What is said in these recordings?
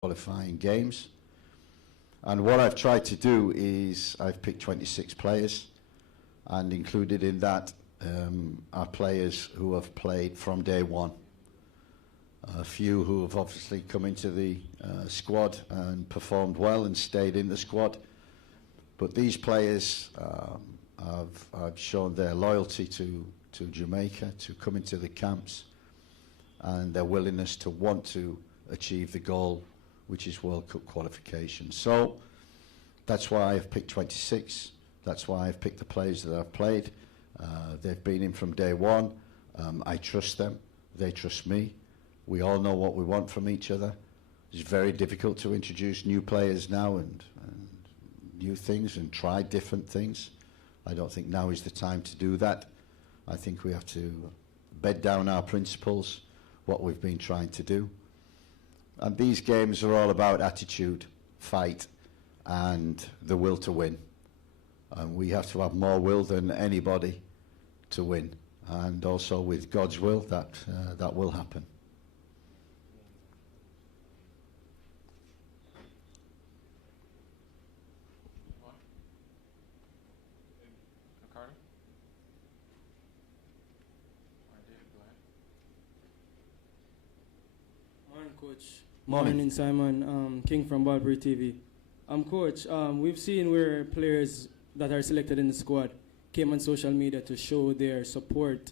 qualifying games. And what I've tried to do is I've picked 26 players, and included in that are players who have played from day one. A few who have obviously come into the squad and performed well and stayed in the squad. But these players have shown their loyalty to Jamaica, to come into the camps, and their willingness to want to achieve the goal, which is World Cup qualification. So that's why I've picked 26. That's why I've picked the players that I've played. They've been in from day one. I trust them. They trust me. We all know what we want from each other. It's very difficult to introduce new players now and new things and try different things. I don't think now is the time to do that. I think we have to bed down our principles, what we've been trying to do. And these games are all about attitude, fight, and the will to win. And we have to have more will than anybody to win. And also with God's will, that will happen. Morning, Coach. Morning, Simon. King from Ballbury TV. Coach, we've seen where players that are selected in the squad came on social media to show their support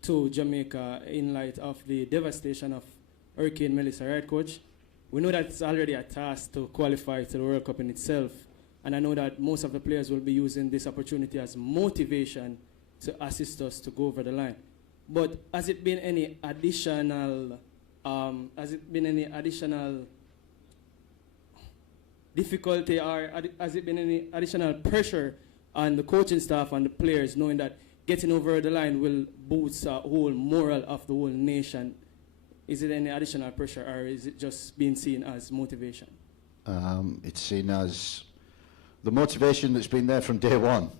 to Jamaica in light of the devastation of Hurricane Melissa, right, Coach? We know that it's already a task to qualify to the World Cup in itself, and I know that most of the players will be using this opportunity as motivation to assist us to go over the line. But has it been any additional difficulty, or has it been any additional pressure on the coaching staff and the players, knowing that getting over the line will boost the whole morale of the whole nation? Is it any additional pressure, or is it just being seen as motivation? It's seen as the motivation that's been there from day one.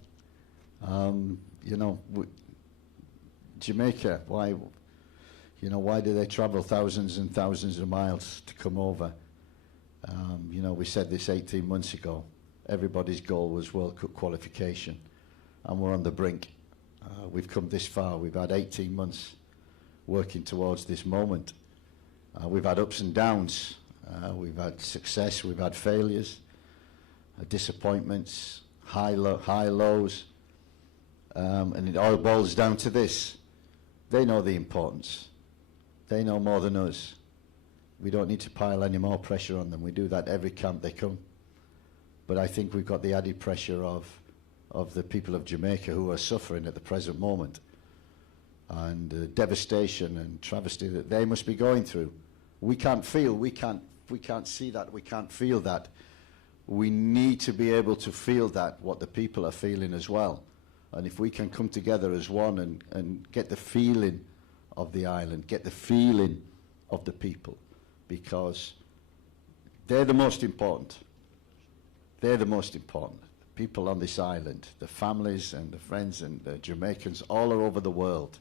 Jamaica, why do they travel thousands and thousands of miles to come over? We said this 18 months ago. Everybody's goal was World Cup qualification, and we're on the brink. We've come this far. We've had 18 months working towards this moment. We've had ups and downs. We've had success. We've had failures, disappointments, high lows, and it all boils down to this. They know the importance. They know more than us. We don't need to pile any more pressure on them. We do that every camp they come. But I think we've got the added pressure of the people of Jamaica who are suffering at the present moment, and the devastation and travesty that they must be going through. We can't feel, we can't see that, we can't feel that. We need to be able to feel that, what the people are feeling as well. And if we can come together as one and get the feeling of the island, get the feeling of the people, because they're the most important. They're the most important. The people on this island, the families and the friends and the Jamaicans all over the world,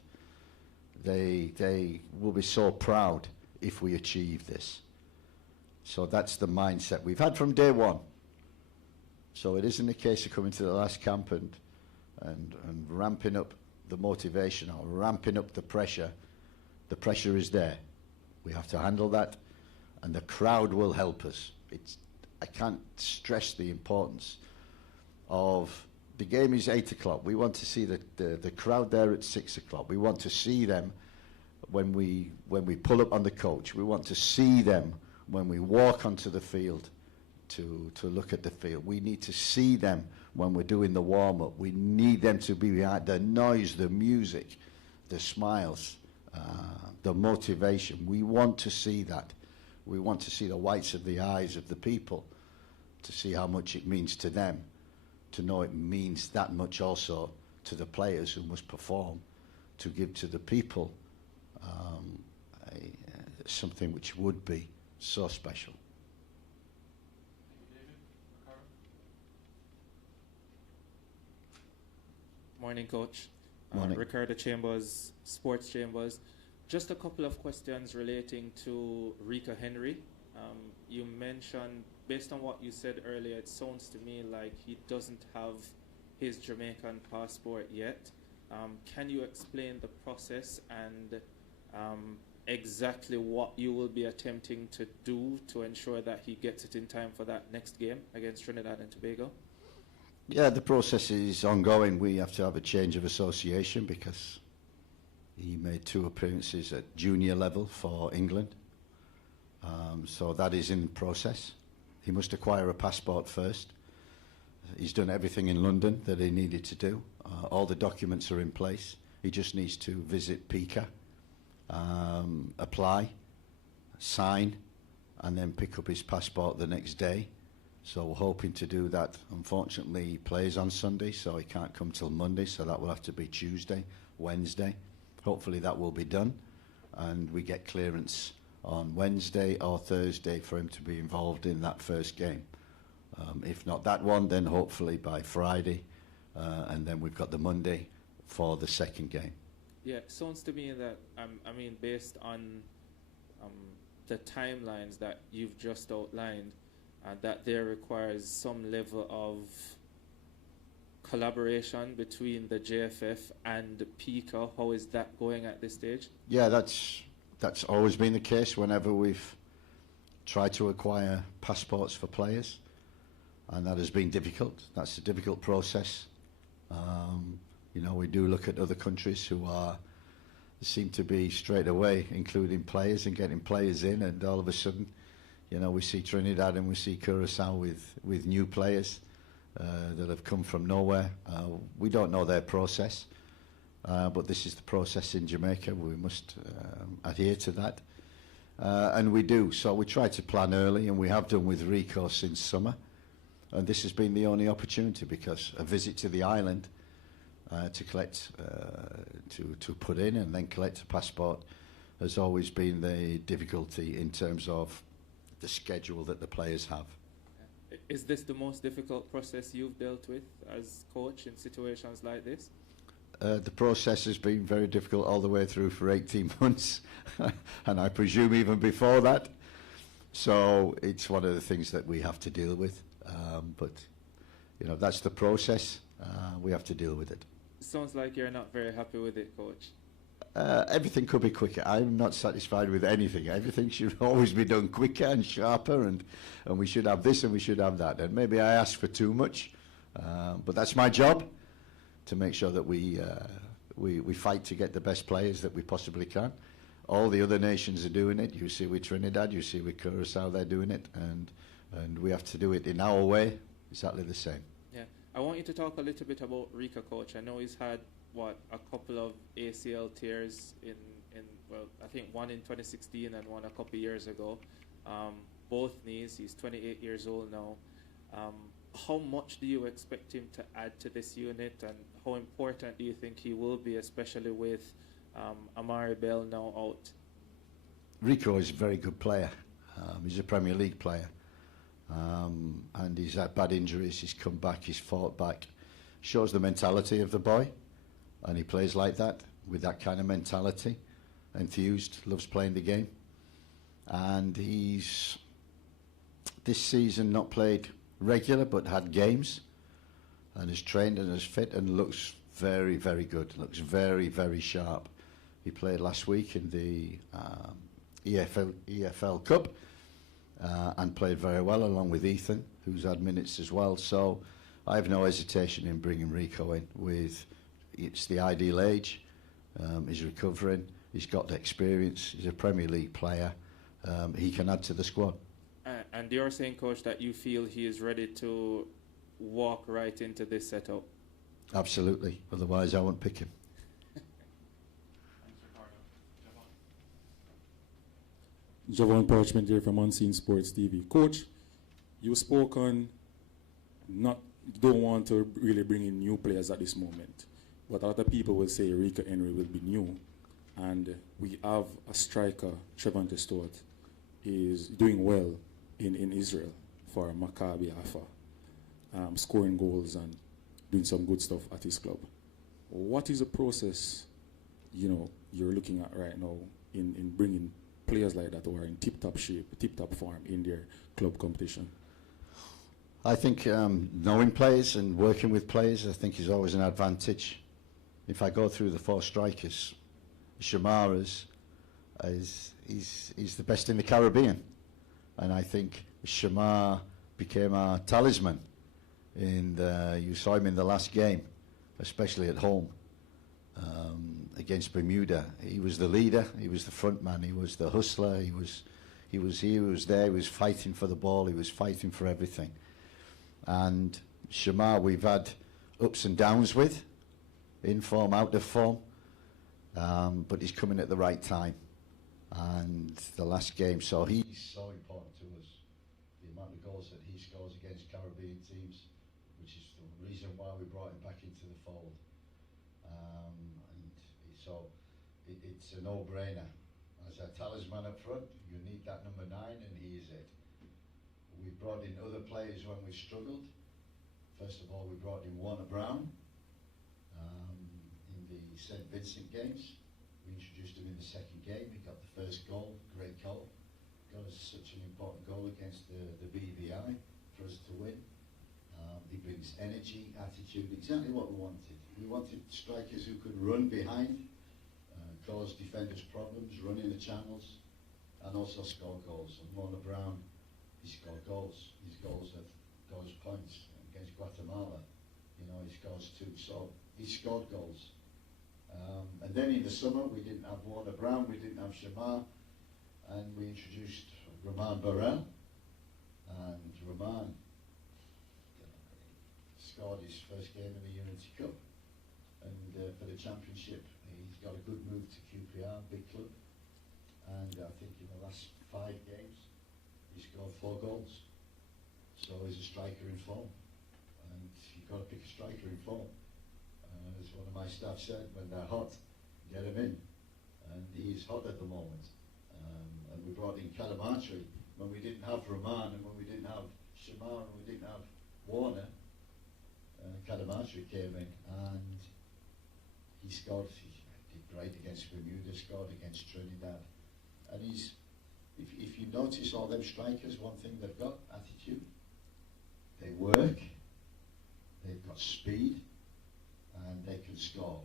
they will be so proud if we achieve this. So that's the mindset we've had from day one. So it isn't a case of coming to the last camp and ramping up the motivation or ramping up the pressure. The pressure is there. We have to handle that, and the crowd will help us. I can't stress the importance of the game. Is 8 o'clock. We want to see the crowd there at 6 o'clock. We want to see them when we pull up on the coach. We want to see them when we walk onto the field to look at the field. We need to see them when we're doing the warm-up. We need them to be behind the noise, the music, the smiles, the motivation. We want to see that. We want to see the whites of the eyes of the people, to see how much it means to them, to know it means that much also to the players who must perform, to give to the people something which would be so special. Morning, Coach. Morning. Ricardo Chambers, Sports Chambers. Just a couple of questions relating to Rico Henry. You mentioned, based on what you said earlier, it sounds to me like he doesn't have his Jamaican passport yet. Can you explain the process and exactly what you will be attempting to do to ensure that he gets it in time for that next game against Trinidad and Tobago? Yeah, the process is ongoing. We have to have a change of association because he made 2 appearances at junior level for England. So that is in process. He must acquire a passport first. He's done everything in London that he needed to do. All the documents are in place. He just needs to visit PICA, apply, sign, and then pick up his passport the next day. So we're hoping to do that. Unfortunately, he plays on Sunday, so he can't come till Monday, so that will have to be Tuesday, Wednesday. Hopefully that will be done, and we get clearance on Wednesday or Thursday for him to be involved in that first game. If not that one, then hopefully by Friday, and then we've got the Monday for the second game. Yeah, it sounds to me that, I mean, based on the timelines that you've just outlined, that there requires some level of collaboration between the JFF and PICA. How is that going at this stage? Yeah, that's always been the case whenever we've tried to acquire passports for players, and that has been difficult. That's a difficult process. You know, we do look at other countries who seem to be straight away including players and getting players in, and all of a sudden, you know, we see Trinidad and we see Curacao with new players that have come from nowhere. We don't know their process, but this is the process in Jamaica. We must adhere to that, and we do. So we try to plan early, and we have done with Rico since summer, and this has been the only opportunity because a visit to the island to collect, to put in and then collect a passport has always been the difficulty in terms of the schedule that the players have. Is this the most difficult process you've dealt with as coach in situations like this? The process has been very difficult all the way through for 18 months, and I presume even before that. So it's one of the things that we have to deal with. But, you know, that's the process. We have to deal with it. Sounds like you're not very happy with it, Coach. Everything could be quicker. I'm not satisfied with anything. Everything should always be done quicker and sharper, and we should have this and we should have that. And maybe I ask for too much, but that's my job, to make sure that we fight to get the best players that we possibly can. All the other nations are doing it. You see with Trinidad, you see with Curacao, they're doing it, and we have to do it in our way, exactly the same. Yeah, I want you to talk a little bit about Rico, Coach. I know he's had a couple of ACL tears in well, I think one in 2016 and one a couple years ago. Both knees. He's 28 years old now. How much do you expect him to add to this unit, and how important do you think he will be, especially with Amari Bell now out? Rico is a very good player. He's a Premier League player. And he's had bad injuries. He's come back. He's fought back. Shows the mentality of the boy. And he plays like that, with that kind of mentality. Enthused, loves playing the game. And he's, this season, not played regular, but had games. And is trained and is fit and looks very, very good. Looks very, very sharp. He played last week in the EFL Cup and played very well, along with Ethan, who's had minutes as well. So I have no hesitation in bringing Rico in. It's the ideal age. He's recovering. He's got the experience. He's a Premier League player. He can add to the squad. And you're saying, Coach, that you feel he is ready to walk right into this setup? Absolutely. Otherwise, I won't pick him. Javon Parchment here from Unseen Sports TV. Coach, you spoke on don't want to really bring in new players at this moment. But a lot of people will say Rico Henry will be new. And we have a striker, Trevante Stewart, is doing well in Israel for Maccabi Haifa, scoring goals and doing some good stuff at his club. What is the process, you're looking at right now in bringing players like that who are in tip-top shape, tip-top form in their club competition? I think knowing players and working with players, I think, is always an advantage. If I go through the 4 strikers, Shamara's is the best in the Caribbean, and I think Shamar became our talisman. You saw him in the last game, especially at home against Bermuda. He was the leader, he was the front man, he was the hustler, he was here, he was there, he was fighting for the ball, he was fighting for everything. And Shamar we've had ups and downs with, in form, out of form, but he's coming at the right time. And the last game, so he's so important to us. The amount of goals that he scores against Caribbean teams, which is the reason why we brought him back into the fold. So it's a no-brainer. As a talisman up front, you need that number 9, and he is it. We brought in other players when we struggled. First of all, we brought in Warner Brown in the St. Vincent games. We introduced him in the second game. He got the first goal, great goal. Got us such an important goal against the BVI for us to win. He brings energy, attitude, exactly what we wanted. We wanted strikers who could run behind, cause defenders problems, run in the channels, and also score goals. And Warner Brown, he scored goals. His goals have got us points against Guatemala. You know, he scores 2. So he scored goals. And then in the summer, we didn't have Warner Brown, we didn't have Shamar, and we introduced Rahman Burrell. And Rahman scored his first game in the Unity Cup. And for the championship, he's got a good move to QPR, big club. And I think in the last 5 games, he scored 4 goals. So he's a striker in form. And you've got to pick a striker in form. As one of my staff said, when they're hot, get him in. And he's hot at the moment. And we brought in Calamatri when we didn't have Rahman, and when we didn't have Shamar, and we didn't have Warner. Calamatri came in, and he scored. He did great against Bermuda, scored against Trinidad. And if you notice all them strikers, one thing they've got, attitude. They work, they've got speed, and they can score.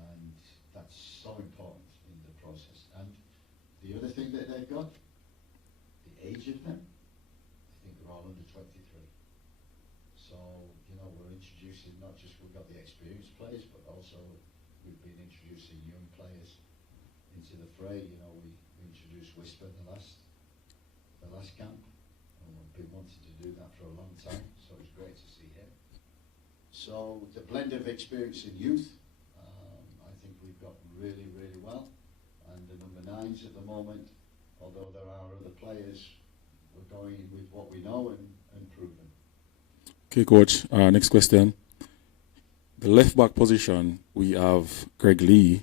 And that's so important in the process. And the other thing that they've got, the age of them, I think they're all under 23. So, you know, we're introducing not just, we've got the experienced players, but also we've been introducing young players into the fray. You know, we introduced Whisper the last camp, and we've been wanting to do that for a long time, so it's great to see him. So the blend of experience and youth, I think we've got really, really well. And the number 9s at the moment, although there are other players, we're going with what we know and proven. Okay, Coach. Next question. The left-back position, we have Greg Lee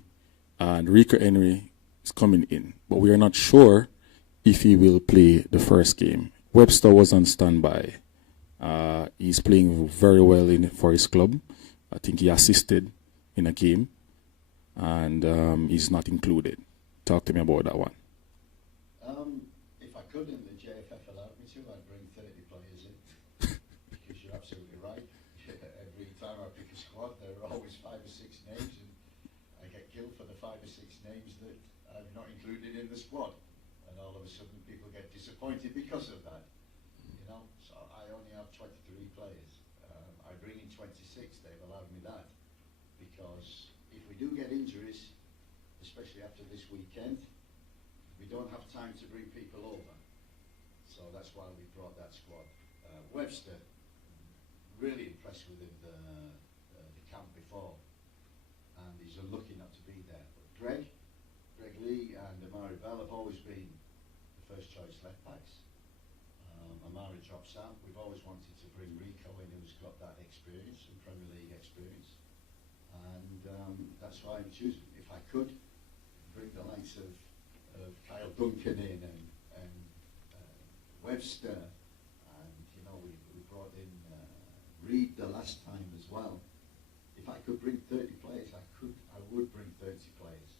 and Rico Henry is coming in, but we are not sure if he will play the first game. Webster was on standby. He's playing very well for his club. I think he assisted in a game, and he's not included. Talk to me about that one. If I could, and the JFF allowed me to, I'd bring 30 players in. Because you're absolutely right. Every time I pick a squad, there are always 5 or 6 names, and I get killed for the 5 or 6 names that I'm not included in the squad. And all of a sudden, people get disappointed because of that. You know, so I only have 23 players. I bring in 26. They've allowed me that because if we do get injuries, especially after this weekend, we don't have time to bring people over. So that's why we brought that squad. Webster, really impressed with him the camp before, and he's unlucky not to be there. But Greg Lee and Amari Bell have always been the first choice left backs. Amari drops out. We've always wanted to bring Rico in, who's got that experience, and Premier League experience. And that's why I'm choosing. If I could, bring the likes of Kyle Duncan in and Webster, and you know we brought in Reed the last time as well. If I could bring 30 players, I would bring 30 players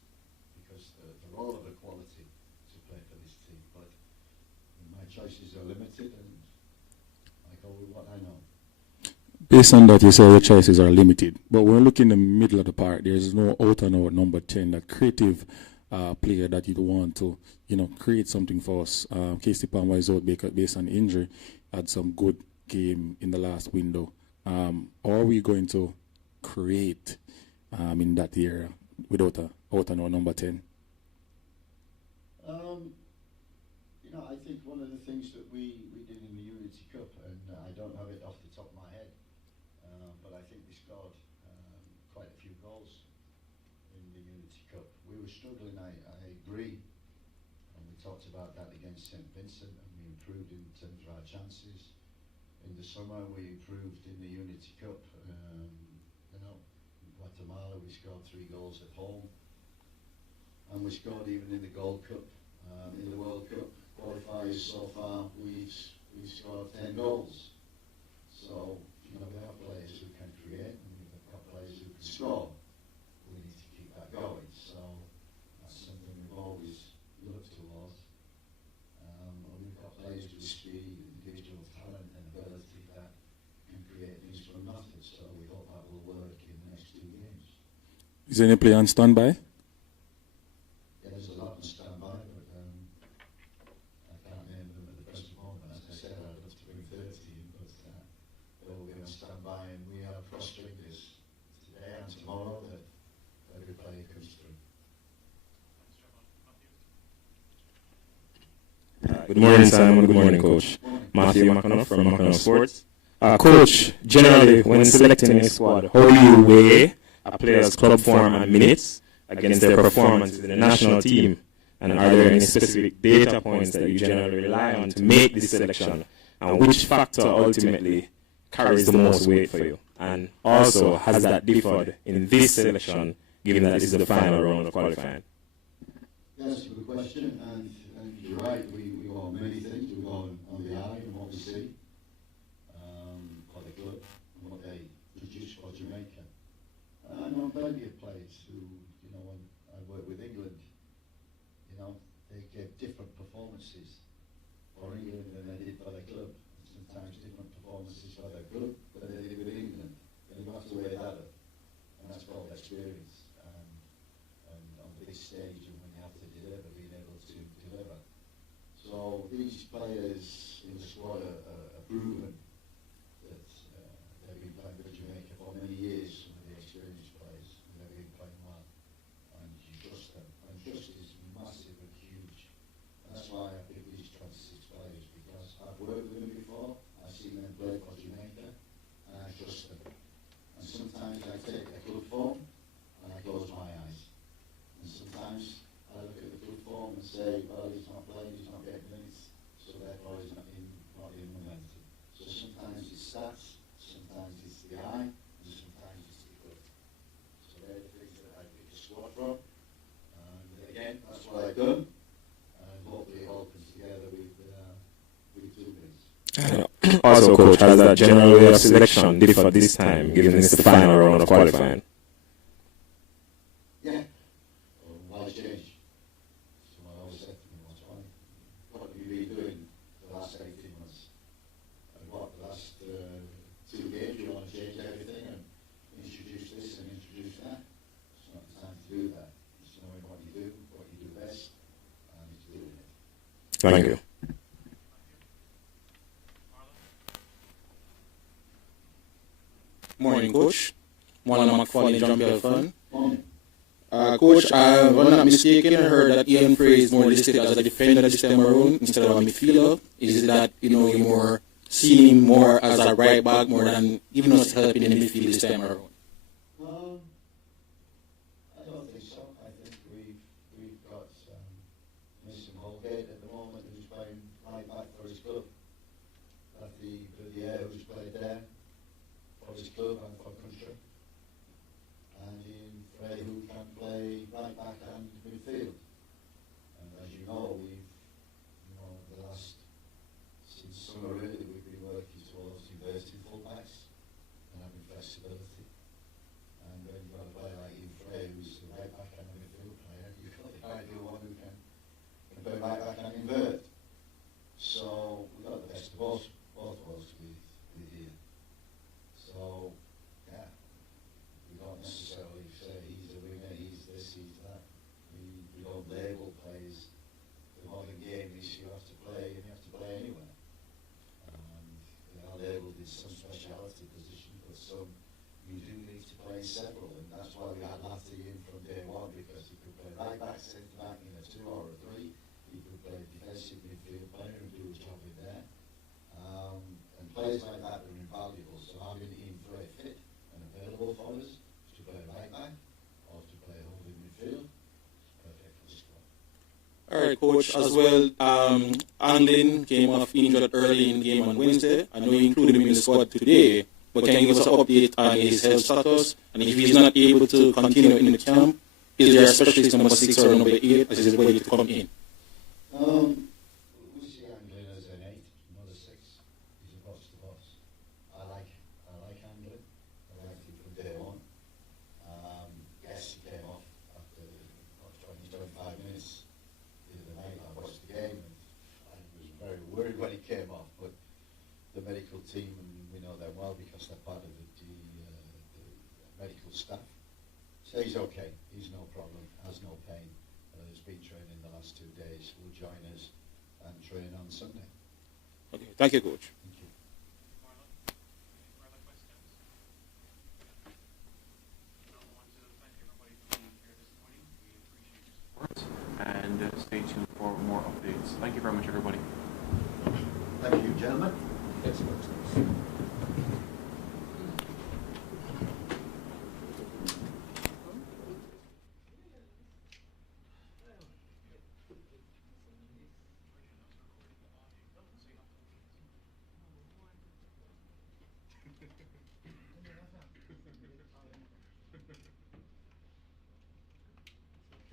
because they're all of a quality. choices are limited, and I go with what I know. Based on that, you say the choices are limited. But when we look in the middle of the park, there's no out and out number 10, that creative player that you'd want to, create something for us. Casey Palmer is out based on injury, had some good game in the last window. How are we going to create in that area without a out and out number 10? I think one of the things that we did in the Unity Cup, and I don't have it off the top of my head, but I think we scored quite a few goals in the Unity Cup. We were struggling, I agree, and we talked about that against St Vincent, and we improved in terms of our chances. In the summer, we improved in the Unity Cup. In Guatemala, we scored 3 goals at home, and we scored even in the Gold Cup. In the World Cup qualifiers so far, we've scored 10 goals. So, we have players who can create, and we've got players who can score. We need to keep that going. So, that's something we've always looked towards. And we've got players with speed, individual talent, and ability that can create things from nothing. So, we hope that will work in the next 2 games. Is there any player on standby? There's a lot on standby, but I can't name them at the present moment. As I said, I'd love to bring 30 in, but they will be on standby, and we are prospering this today and tomorrow that every player comes through. Good morning, Simon. Good morning, Coach. Matthew McAnuff from McAnuff Sports. Coach, generally, when selecting a squad, how do you weigh a player's club form and minutes against their performances in the national team? And are there any specific data points that you generally rely on to make this selection? And which factor ultimately carries the most weight for you? And also, has that differed in this selection, given that this is the final round of qualifying? That's a good question, and you're right, we go on many things. We go on the eye and what we see for the club and what they produce for Jamaica. I know plenty of players who, when I work with England, they gave different performances for England than they did for their club. Sometimes different performances for their club than they did with England. And you have to weigh that up. And that's called experience. And on this stage, and when you have to deliver, being able to deliver. So these players in the squad are proven that they've been playing for Jamaica for many years, some of the experienced players, and they've been playing well. And you trust them. And trust is massive and huge. And that's why I pick these 26 players, because I've worked with them before, I've seen them play for Jamaica, and I trust them. And sometimes I take a club form and I close my eyes. And sometimes I look at the club form and say, well, he's not playing, he's not getting minutes, so therefore he's not in momentum. So sometimes it's stats, sometimes it's the eye, and sometimes it's the club. So they're the things that I pick a squad from. And again, that's what I've done. And hopefully it all comes together with 2 wins. Also, Coach, has that general way of selection differed this time, given it's the final round of qualifying? Yeah. Why change? Someone always said to me once, what have you been doing the last 18 months? And the last 2 games, you want to change everything and introduce this and introduce that? It's not the time to do that. It's knowing what you do best, and it's doing it. Thank you. Morning, Coach. Morning, McFarlane, John Belfon. Coach, if I'm not mistaken, I heard that Ian Frey is more listed as a defender this time around instead of a midfielder. Is it that, you're more seeing him more as a right back more than giving us help in the midfield this time around? I don't think so. I think we've got Mr. Holgate at the moment who's playing right back for his club. Matthew Villiers who's played there for his club and for country. And Ian Frey who can play right back and midfield. And as you know, since summer really, we've been working towards inverting fullbacks and having flexibility. And when you right, Coach. As well, Anglin came off injured early in the game on Wednesday. I know you included him in the squad today, but can you give us an update on his health status? And if he's not able to continue in the camp, is there a specialist number 6 or number 8 as is ready to come in? We see Anglin as an 8, not a 6. He's a boss to boss. I like Anglin. I liked him from day one. Yes, he came off after 20-25 minutes the other night. I watched the game and I was very worried when he came off, but the medical team, and we know them well because they're part of the medical staff, say he's okay. He's no problem, has no pain. Has been training the last 2 days. Will join us and train on Sunday. Okay, thank you, Coach. Thank you. And stay tuned for more updates. Thank you very much, everybody. Thank you, gentlemen. Yes, Coach.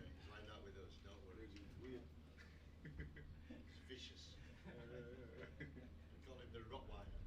It's like that with us, don't worry. It's weird. It's vicious. We call him the Rottweiler.